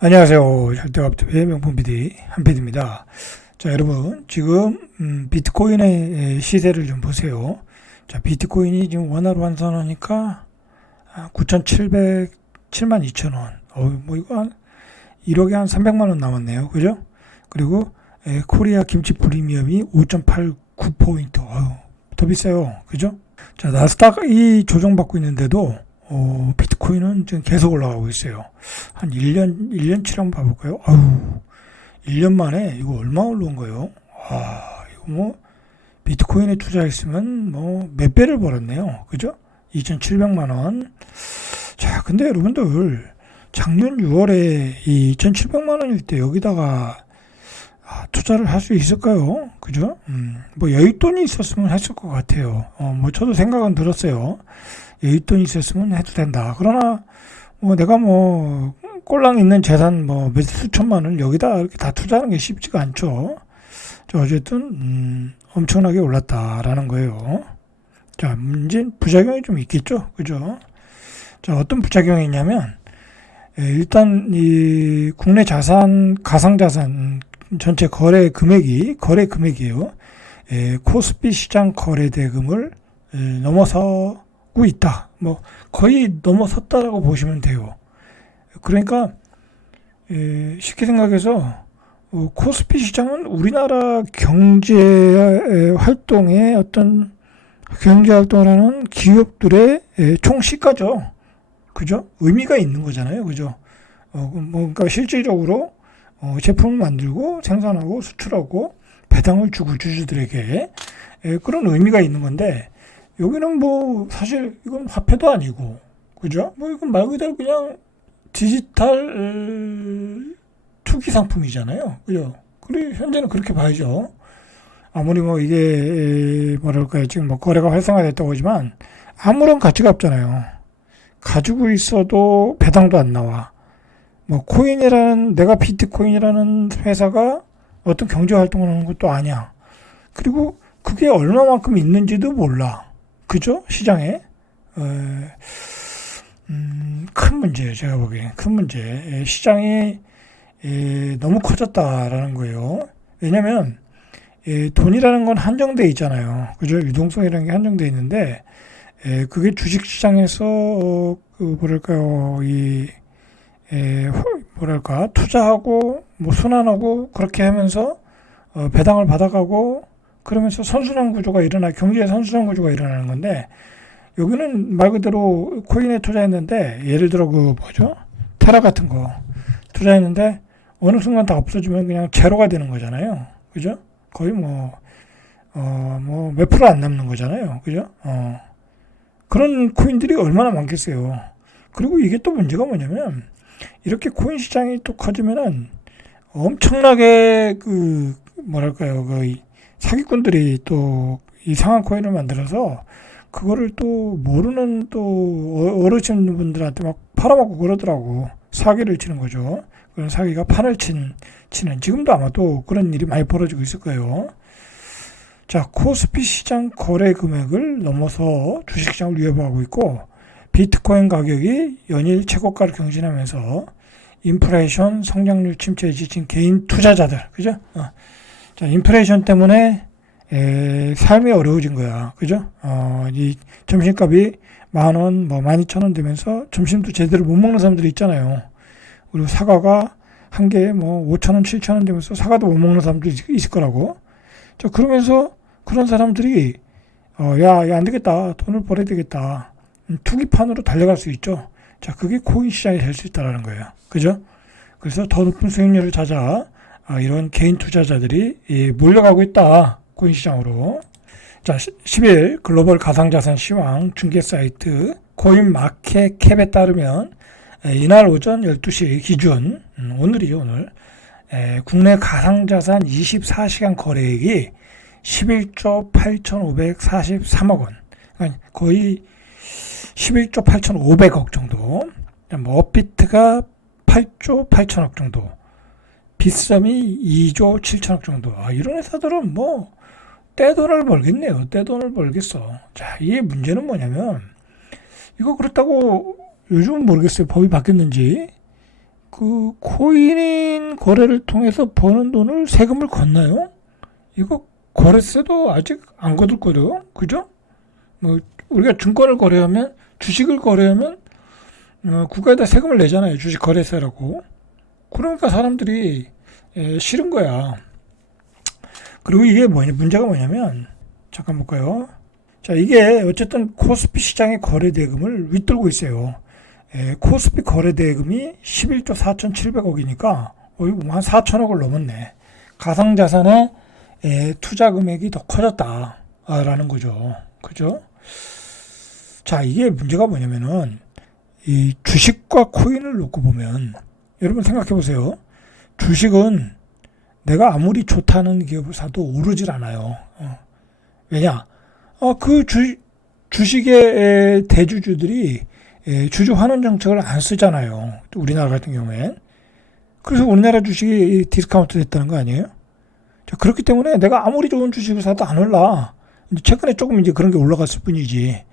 안녕하세요. 절대값TV의 명품 PD 한PD입니다. 자, 여러분 지금 음, 비트코인의 시세를 좀 보세요. 자, 비트코인이 지금 원화로 환산하니까 9,700, 7만 2천 원. 어, 뭐 이거 한 1억에 한 300만 원 남았네요. 그죠? 그리고 에, 코리아 김치 프리미엄이 5.89포인트. 어휴, 더 비싸요. 그죠? 자, 나스닥 이 조정받고 있는데도 어, 비트코인은 지금 계속 올라가고 있어요. 한 1년, 1년치를 한번 봐볼까요? 아유, 1년 만에 이거 얼마 올라온 거예요? 와, 이거 뭐, 비트코인에 투자했으면 뭐, 몇 배를 벌었네요. 그죠? 2,700만원. 자, 근데 여러분들, 작년 6월에 이 2,700만원일 때 여기다가 아, 투자를 할 수 있을까요? 그죠? 음, 뭐 여윳돈이 있었으면 했을 것 같아요. 어, 뭐 저도 생각은 들었어요. 여윳돈이 있었으면 해도 된다. 그러나 뭐 내가 뭐 꼴랑 있는 재산 뭐 몇 수천만 원 여기다 이렇게 다 투자하는 게 쉽지가 않죠. 자, 어쨌든 음, 엄청나게 올랐다라는 거예요. 자, 문제 부작용이 좀 있겠죠, 그죠? 자, 어떤 부작용이 있냐면 예, 일단 이 국내 자산 가상 자산 전체 거래 금액이 거래 금액이에요. 예, 코스피 시장 거래 대금을 예, 넘어서고 있다. 뭐 거의 넘어섰다라고 보시면 돼요. 그러니까 예, 쉽게 생각해서 어, 코스피 시장은 우리나라 경제 활동의 어떤 경제 활동을 하는 기업들의 예, 총 시가죠. 그죠? 의미가 있는 거잖아요. 그죠? 어, 뭔가 실질적으로 어, 제품을 만들고 생산하고 수출하고 배당을 주고 주주들에게 예, 그런 의미가 있는 건데 여기는 뭐 사실 이건 화폐도 아니고 그죠? 뭐 이건 말 그대로 그냥 디지털 투기 상품이잖아요. 그죠? 그래 현재는 그렇게 봐야죠. 아무리 뭐 이게 뭐랄까요 지금 뭐 거래가 활성화됐다고 하지만 아무런 가치가 없잖아요. 가지고 있어도 배당도 안 나와. 뭐 코인이라는 내가 비트코인이라는 회사가 어떤 경제 활동을 하는 것도 아니야. 그리고 그게 얼마만큼 있는지도 몰라. 그죠? 시장에. 어, 음, 큰 문제예요. 제가 보기엔 큰 문제. 시장이 에, 너무 커졌다라는 거예요. 왜냐면 에, 돈이라는 건 한정돼 있잖아요. 그죠? 유동성이라는 게 한정돼 있는데 에, 그게 주식 시장에서 어, 그 뭐랄까요 이 에, 뭐랄까 투자하고 뭐 순환하고 그렇게 하면서 어, 배당을 받아가고 그러면서 선순환 구조가 일어나 경제의 선순환 구조가 일어나는 건데 여기는 말 그대로 코인에 투자했는데 예를 들어 그 뭐죠? 테라 같은 거 투자했는데 어느 순간 다 없어지면 그냥 제로가 되는 거잖아요. 그죠? 거의 뭐 어, 뭐 몇 프로 안 남는 거잖아요. 그죠? 어. 그런 코인들이 얼마나 많겠어요. 그리고 이게 또 문제가 뭐냐면 이렇게 코인 시장이 또 커지면은 엄청나게 그 뭐랄까요? 그 사기꾼들이 또 이상한 코인을 만들어서 그거를 또 모르는 또 어르신 분들한테 막 팔아먹고 그러더라고. 사기를 치는 거죠. 그런 사기가 판을 친, 치는 지금도 아마도 그런 일이 많이 벌어지고 있을 거예요. 자 코스피 시장 거래 금액을 넘어서 주식시장을 위협하고 있고 비트코인 가격이 연일 최고가를 경신하면서 인플레이션 성장률 침체에 지친 개인 투자자들, 그죠? 어. 자, 인플레이션 때문에 에, 삶이 어려워진 거야, 그죠? 어, 이 점심값이 만 원, 뭐 만 이천 원 되면서 점심도 제대로 못 먹는 사람들이 있잖아요. 그리고 사과가 한 개에 뭐 오천 원, 칠천 원 되면서 사과도 못 먹는 사람들이 있을 거라고. 자, 그러면서 그런 사람들이 어, 야, 야, 안 되겠다. 돈을 벌어야 되겠다. 투기판으로 달려갈 수 있죠. 자, 그게 코인 시장이 될 수 있다라는 거예요. 그죠? 그래서 더 높은 수익률을 찾아 아, 이런 개인 투자자들이 예, 몰려가고 있다. 코인 시장으로. 자, 10일 글로벌 가상자산 시황 중개 사이트 코인 마켓 캡에 따르면 예, 이날 오전 12시 기준, 음, 오늘이죠, 오늘. 예, 국내 가상자산 24시간 거래액이 11조 8,543억 원. 거의 11조 8,500억 정도. 뭐 업비트가 8조 8천억 정도. 빗썸이 2조 7천억 정도. 아, 이런 회사들은 뭐 떼돈을 벌겠네요. 떼돈을 벌겠어. 자, 이게 문제는 뭐냐면 이거 그렇다고 요즘은 모르겠어요. 법이 바뀌었는지. 그 코인 거래를 통해서 버는 돈을 세금을 걷나요? 이거 거래세도 아직 안 거둘 거래요. 그죠? 뭐 우리가 증권을 거래하면 주식을 거래하면 어, 국가에다 세금을 내잖아요. 주식 거래세라고. 그러니까 사람들이 에, 싫은 거야. 그리고 이게 뭐냐 문제가 뭐냐면 잠깐 볼까요? 자 이게 어쨌든 코스피 시장의 거래 대금을 윗돌고 있어요. 에, 코스피 거래 대금이 11조 4,700억이니까 어이구 한 4천억을 넘었네. 가상 자산의 에, 투자 금액이 더 커졌다라는 거죠. 그죠? 자 이게 문제가 뭐냐면은 이 주식과 코인을 놓고 보면 여러분 생각해 보세요. 주식은 내가 아무리 좋다는 기업을 사도 오르질 않아요. 어. 왜냐? 어, 그 주, 주식의 에, 대주주들이 에, 주주 환원 정책을 안 쓰잖아요. 우리나라 같은 경우엔. 그래서 우리나라 주식이 디스카운트 됐다는 거 아니에요? 자, 그렇기 때문에 내가 아무리 좋은 주식을 사도 안 올라. 최근에 조금 이제 그런 게 올라갔을 뿐이지.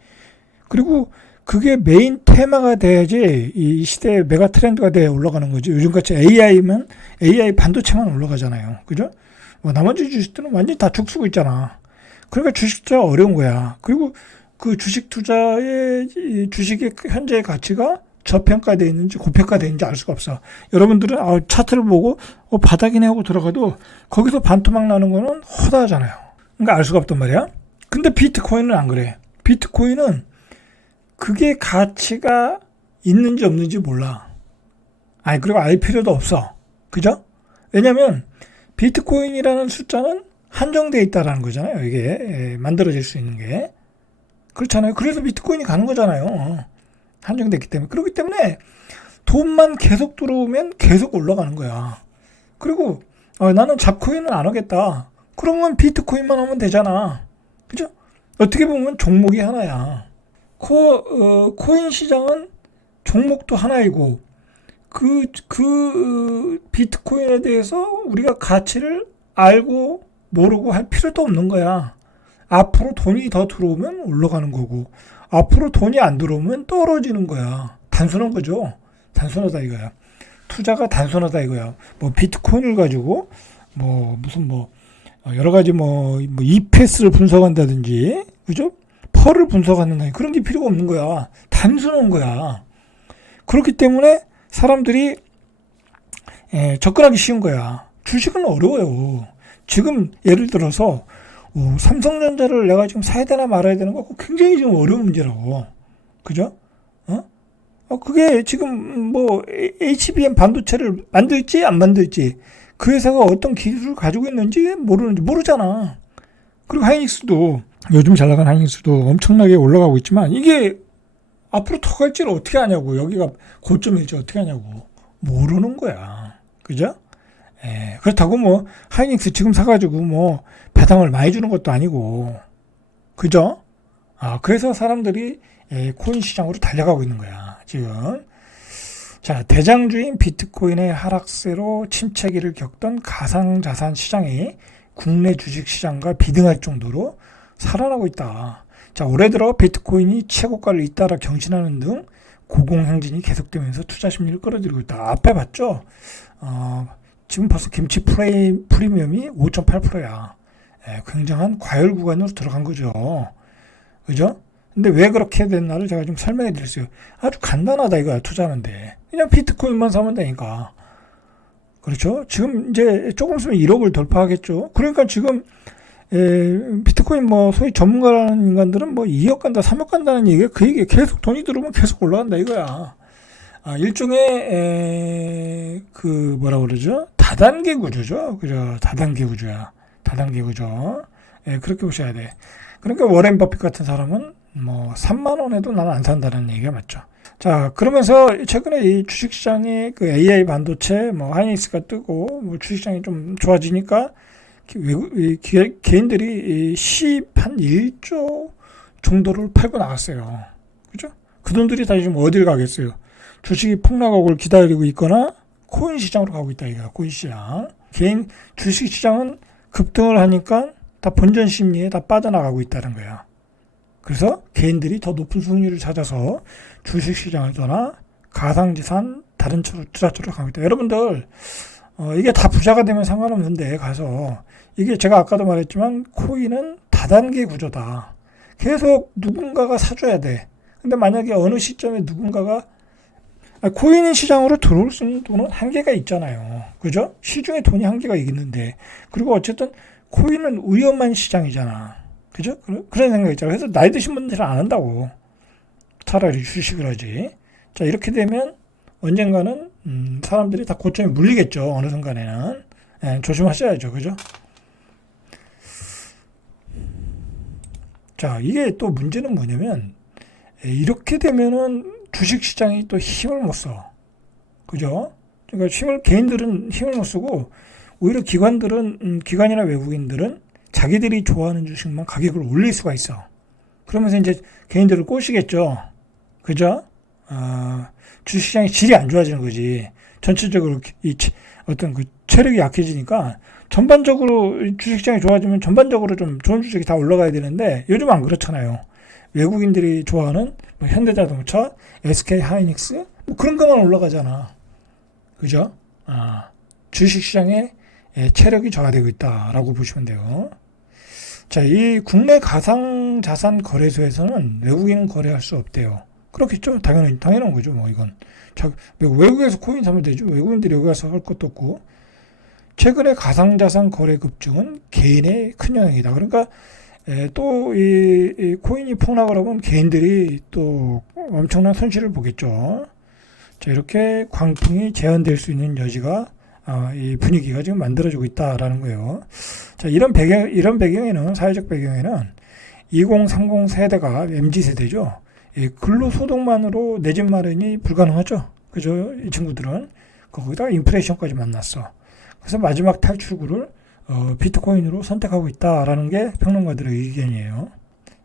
그리고 그게 메인 테마가 돼야지 이 시대의 메가 트렌드가 돼 올라가는 거지. 요즘같이 AI면 AI 반도체만 올라가잖아요. 그죠? 뭐 나머지 주식들은 완전히 다 죽쓰고 있잖아. 그러니까 주식 투자 어려운 거야. 그리고 그 주식 투자의 이 주식의 현재의 가치가 저평가되어 있는지 고평가되어 있는지 알 수가 없어. 여러분들은 아, 차트를 보고 어, 바닥이네 하고 들어가도 거기서 반토막 나는 거는 허다하잖아요. 그러니까 알 수가 없단 말이야. 근데 비트코인은 안 그래. 비트코인은 그게 가치가 있는지 없는지 몰라. 아니, 그리고 알 필요도 없어. 그죠? 왜냐면 비트코인이라는 숫자는 한정되어 있다라는 거잖아요. 이게 에, 만들어질 수 있는 게. 그렇잖아요. 그래서 비트코인이 가는 거잖아요. 한정됐기 때문에. 그렇기 때문에 돈만 계속 들어오면 계속 올라가는 거야. 그리고 어, 나는 잡코인은 안 하겠다. 그러면 비트코인만 하면 되잖아. 그죠? 어떻게 보면 종목이 하나야. 코, 어, 코인 시장은 종목도 하나이고 그, 그 비트코인에 대해서 우리가 가치를 알고 모르고 할 필요도 없는 거야. 앞으로 돈이 더 들어오면 올라가는 거고 앞으로 돈이 안 들어오면 떨어지는 거야. 단순한 거죠. 단순하다 이거야. 투자가 단순하다 이거야. 뭐 비트코인을 가지고 뭐 무슨 뭐 여러 가지 뭐, 뭐 EPS를 분석한다든지 그죠? 펄을 분석하는 그런 게 필요가 없는 거야. 단순한 거야. 그렇기 때문에 사람들이 예, 접근하기 쉬운 거야. 주식은 어려워요. 지금 예를 들어서 어, 삼성전자를 내가 지금 사야 되나 말아야 되는 거 굉장히 지금 어려운 문제라고. 그죠? 어? 어, 그게 지금 뭐 HBM 반도체를 만들지 안 만들지 그 회사가 어떤 기술을 가지고 있는지 모르는지 모르잖아. 그리고 하이닉스도 요즘 잘 나간 하이닉스도 엄청나게 올라가고 있지만 이게 앞으로 더 갈지를 어떻게 하냐고 여기가 고점일지 어떻게 하냐고 모르는 거야. 그죠? 예, 그렇다고 뭐 하이닉스 지금 사가지고 뭐 배당을 많이 주는 것도 아니고 그죠? 아 그래서 사람들이 예, 코인 시장으로 달려가고 있는 거야 지금. 자 대장주인 비트코인의 하락세로 침체기를 겪던 가상자산 시장이 국내 주식 시장과 비등할 정도로 살아나고 있다. 자 올해 들어 비트코인이 최고가를 잇따라 경신하는 등 고공행진이 계속되면서 투자 심리를 끌어들이고 있다. 앞에 봤죠? 어, 지금 벌써 김치 프레이, 프리미엄이 5.8%야. 예, 굉장한 과열 구간으로 들어간 거죠. 그죠? 근데 왜 그렇게 됐나를 제가 좀 설명해 드렸어요. 아주 간단하다 이거야, 투자하는데. 그냥 비트코인만 사면 되니까. 그렇죠? 지금 이제 조금 있으면 1억을 돌파하겠죠. 그러니까 지금 에, 비트코인 뭐 소위 전문가라는 인간들은 뭐 2억 간다, 3억 간다는 얘기가 그 얘기 계속 돈이 들어오면 계속 올라간다 이거야. 아, 일종의 에, 그 뭐라 그러죠? 다단계 구조죠. 그죠? 다단계 구조야. 다단계 구조. 예, 그렇게 보셔야 돼. 그러니까 워렌 버핏 같은 사람은 뭐 3만 원에도 나는 안 산다는 얘기가 맞죠. 자, 그러면서 최근에 이 주식시장이 그 AI 반도체, 뭐 하이닉스가 뜨고 뭐 주식시장이 좀 좋아지니까 개인들이 시한 1조 정도를 팔고 나갔어요. 그죠? 그 돈들이 다 지금 어딜 가겠어요? 주식이 폭락하고 기다리고 있거나 코인 시장으로 가고 있다 이거야. 코인 시장. 개인 주식 시장은 급등을 하니까 다 본전 심리에 다 빠져나가고 있다는 거야. 그래서 개인들이 더 높은 수익률을 찾아서 주식 시장을 떠나 가상자산 다른 쪽으로 가고 있다. 여러분들 어, 이게 다 부자가 되면 상관없는데 가서 이게 제가 아까도 말했지만 코인은 다단계 구조다. 계속 누군가가 사줘야 돼. 근데 만약에 어느 시점에 누군가가 아, 코인 시장으로 들어올 수 있는 돈은 한계가 있잖아요. 그죠? 시중에 돈이 한계가 있는데. 그리고 어쨌든 코인은 위험한 시장이잖아. 그죠? 그런 생각이 있잖아. 그래서 나이 드신 분들은 안 한다고. 차라리 주식을 하지. 자, 이렇게 되면 언젠가는 음, 사람들이 다 고점에 물리겠죠. 어느 순간에는. 예, 조심하셔야죠. 그죠? 자, 이게 또 문제는 뭐냐면 예, 이렇게 되면은 주식 시장이 또 힘을 못 써. 그죠? 그러니까 힘을 개인들은 힘을 못 쓰고 오히려 기관들은 음, 기관이나 외국인들은 자기들이 좋아하는 주식만 가격을 올릴 수가 있어. 그러면서 이제 개인들을 꼬시겠죠. 그죠? 아, 주식시장의 질이 안 좋아지는 거지. 전체적으로 이 체- 어떤 그 체력이 약해지니까 전반적으로 이 주식시장이 좋아지면 전반적으로 좀 좋은 주식이 다 올라가야 되는데 요즘 안 그렇잖아요. 외국인들이 좋아하는 뭐 현대자동차, SK 하이닉스 뭐 그런 것만 올라가잖아. 그죠? 아, 주식시장의 예, 체력이 저하되고 있다라고 보시면 돼요. 자, 이 국내 가상자산 거래소에서는 외국인은 거래할 수 없대요. 그렇겠죠? 당연히, 당연한 거죠, 뭐, 이건. 자, 외국에서 코인 사면 되죠. 외국인들이 여기 가서 할 것도 없고. 최근에 가상자산 거래 급증은 개인의 큰 영향이다. 그러니까, 또, 이, 이 코인이 폭락을 하면 개인들이 또 엄청난 손실을 보겠죠. 자, 이렇게 광풍이 재현될 수 있는 여지가 아, 이 분위기가 지금 만들어지고 있다라는 거예요. 자, 이런 배경, 이런 배경에는, 사회적 배경에는 2030 세대가 MZ 세대죠. 이 근로소득만으로 내 집 마련이 불가능하죠. 그죠? 이 친구들은. 거기다가 인플레이션까지 만났어. 그래서 마지막 탈출구를 어, 비트코인으로 선택하고 있다라는 게 평론가들의 의견이에요.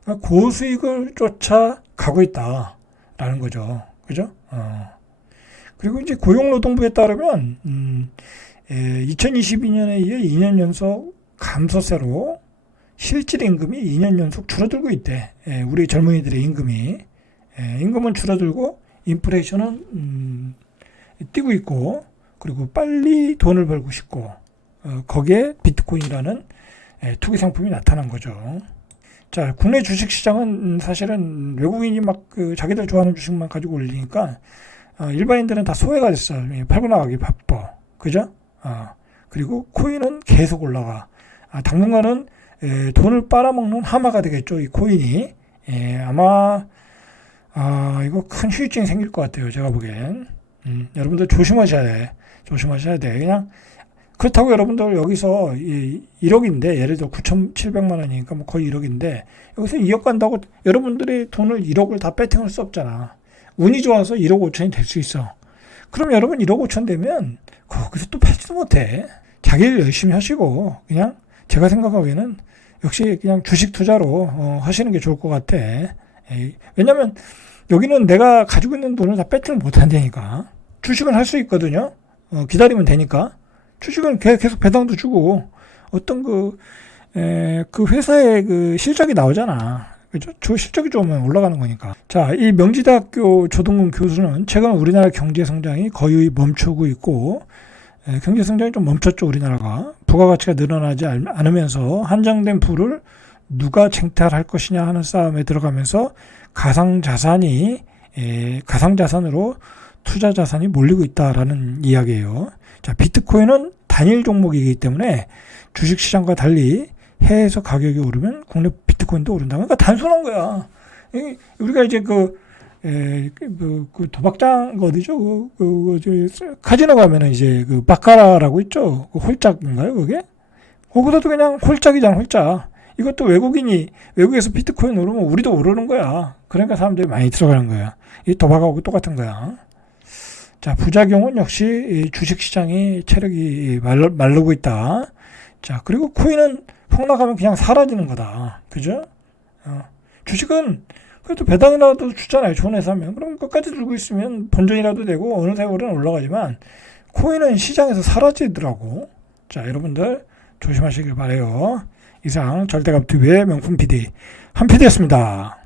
그러니까 고수익을 쫓아 가고 있다라는 거죠. 그죠? 어. 그리고 이제 고용노동부에 따르면 음, 에, 2022년에 이어 2년 연속 감소세로 실질 임금이 2년 연속 줄어들고 있대. 에, 우리 젊은이들의 임금이 에, 임금은 줄어들고 인플레이션은 음, 뛰고 있고 그리고 빨리 돈을 벌고 싶고 어, 거기에 비트코인이라는 에, 투기 상품이 나타난 거죠. 자, 국내 주식 시장은 음, 사실은 외국인이 막 그 자기들 좋아하는 주식만 가지고 올리니까 어, 일반인들은 다 소외가 됐어. 요 팔고 나가기 바빠. 그죠? 어, 그리고 코인은 계속 올라가. 아, 당분간은 에, 돈을 빨아먹는 하마가 되겠죠. 이 코인이. 에, 아마 아, 이거 큰 후유증이 생길 것 같아요. 제가 보기엔. 음, 여러분들 조심하셔야 돼. 조심하셔야 돼. 그냥 그렇다고 여러분들 여기서 이 1억인데 예를 들어 9,700만 원이니까 뭐 거의 1억인데 여기서 2억 간다고 여러분들의 돈을 1억을 다 배팅할 수 없잖아. 운이 좋아서 1억 5천이 될 수 있어. 그럼 여러분 1억 5천 되면 거기서 또 팔지도 못해. 자기 일 열심히 하시고 그냥 제가 생각하기에는 역시 그냥 주식 투자로 어, 하시는 게 좋을 것 같아. 왜냐면 여기는 내가 가지고 있는 돈을 다 배팅을 못 한다니까. 주식은 할 수 있거든요. 어, 기다리면 되니까. 주식은 계- 계속 배당도 주고 어떤 그, 에, 그 회사의 그 실적이 나오잖아. 그죠? 저 실적이 좋으면 올라가는 거니까. 자, 이 명지대학교 조동근 교수는 최근 우리나라 경제 성장이 거의 멈추고 있고, 에, 경제 성장이 좀 멈췄죠, 우리나라가. 부가가치가 늘어나지 않- 않으면서 한정된 부를 누가 쟁탈할 것이냐 하는 싸움에 들어가면서 가상 자산이, 에, 가상 자산으로 투자 자산이 몰리고 있다라는 이야기예요. 자, 비트코인은 단일 종목이기 때문에 주식 시장과 달리 해외에서 가격이 오르면 국내 비트코인도 오른다. 그러니까 단순한 거야. 이- 우리가 이제 그, 에, 그, 그, 그 도박장 그 어디죠? 그, 그, 그, 저, 카지노 가면은 이제 그 바카라라고 있죠? 그 홀짝인가요, 그게? 거기서도 그냥 홀짝이잖아, 홀짝. 이것도 외국인이, 외국에서 비트코인 오르면 우리도 오르는 거야. 그러니까 사람들이 많이 들어가는 거야. 이 도박하고 똑같은 거야. 자, 부작용은 역시 이 주식시장이 체력이 말르, 마르고 있다. 자, 그리고 코인은 폭락하면 그냥 사라지는 거다. 그죠? 어, 주식은 그래도 배당이라도 주잖아요. 좋은 회사면. 그럼 끝까지 들고 있으면 본전이라도 되고 어느 세월은 올라가지만 코인은 시장에서 사라지더라고. 자, 여러분들 조심하시길 바래요. 이상 절대갑TV의 명품 PD 한 PD였습니다.